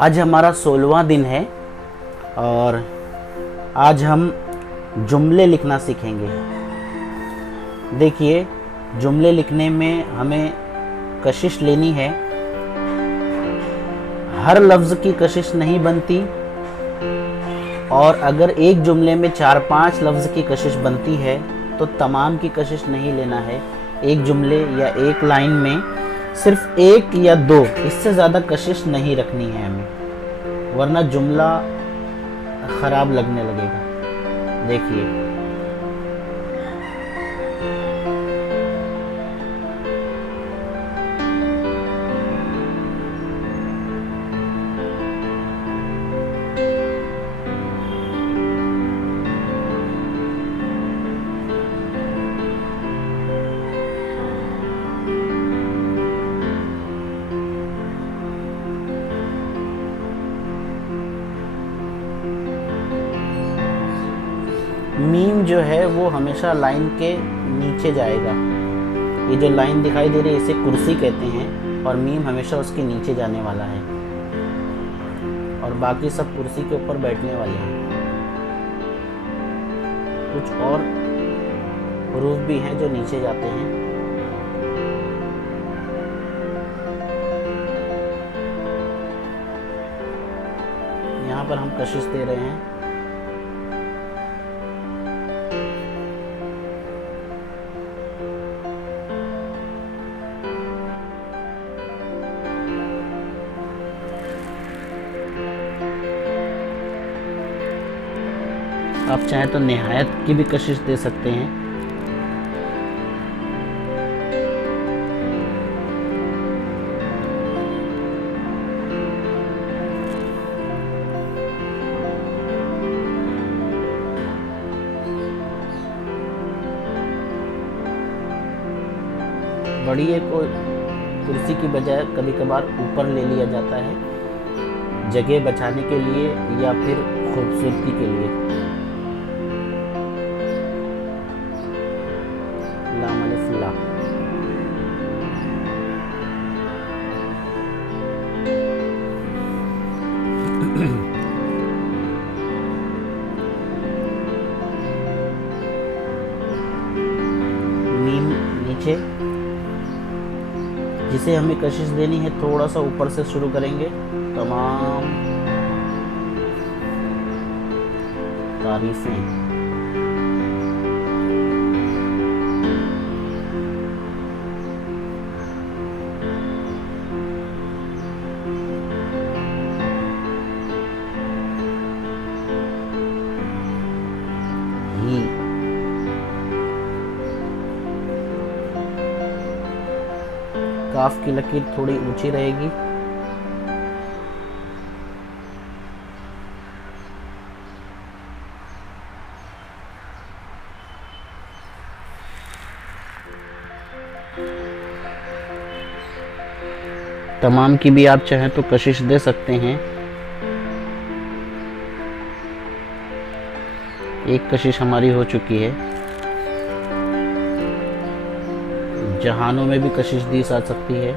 आज हमारा 16वां दिन है और आज हम जुमले लिखना सीखेंगे। देखिए, जुमले लिखने में हमें कशिश लेनी है। हर लफ्ज़ की कशिश नहीं बनती और अगर एक जुमले में 4-5 लफ्ज़ की कशिश बनती है तो तमाम की कशिश नहीं लेना है। एक जुमले या एक लाइन में सिर्फ 1 या 2, इससे ज़्यादा कशिश नहीं रखनी है हमें, वरना जुमला ख़राब लगने लगेगा। देखिए, मीम जो है वो हमेशा लाइन के नीचे जाएगा। ये जो लाइन दिखाई दे रही है इसे कुर्सी कहते हैं और मीम हमेशा उसके नीचे जाने वाला है और बाकी सब कुर्सी के ऊपर बैठने वाले हैं। कुछ और हरूफ भी हैं जो नीचे जाते हैं। यहाँ पर हम कशिश दे रहे हैं। आप चाहे तो निहायत की भी कशिश दे सकते हैं। बढ़िए को कुर्सी की बजाय कभी कभार ऊपर ले लिया जाता है, जगह बचाने के लिए या फिर खूबसूरती के लिए। लाम अलिफ ला। मीम नीचे, जिसे हमें कशिश देनी है थोड़ा सा ऊपर से शुरू करेंगे। तमाम तारीफें। काफ की लकीर थोड़ी ऊंची रहेगी। तमाम की भी आप चाहें तो कशिश दे सकते हैं। एक कशिश हमारी हो चुकी है। जहानों में भी कशिश दी जा सकती है।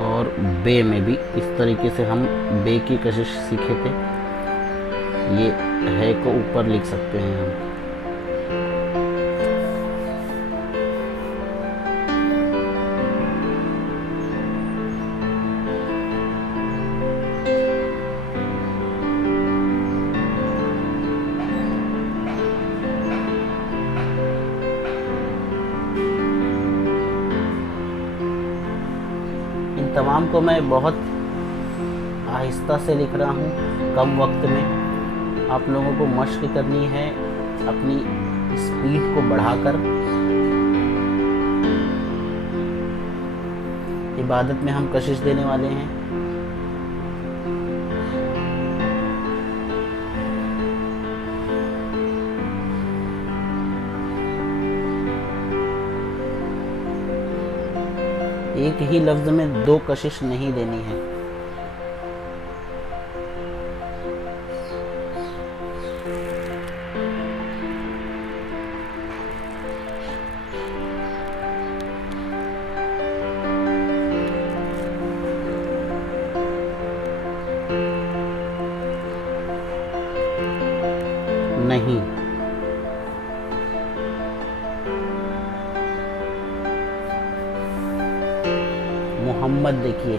और बे में भी इस तरीके से हम बे की कशिश सीखे थे। ये है को ऊपर लिख सकते हैं हम। तमाम को मैं बहुत आहिस्ता से लिख रहा हूँ, कम वक्त में। आप लोगों को मश्क करनी है अपनी स्पीड को बढ़ाकर। इबादत में हम कशिश देने वाले हैं। एक ही लफ्ज में 2 कशिश नहीं देनी है। मोहम्मद देखिए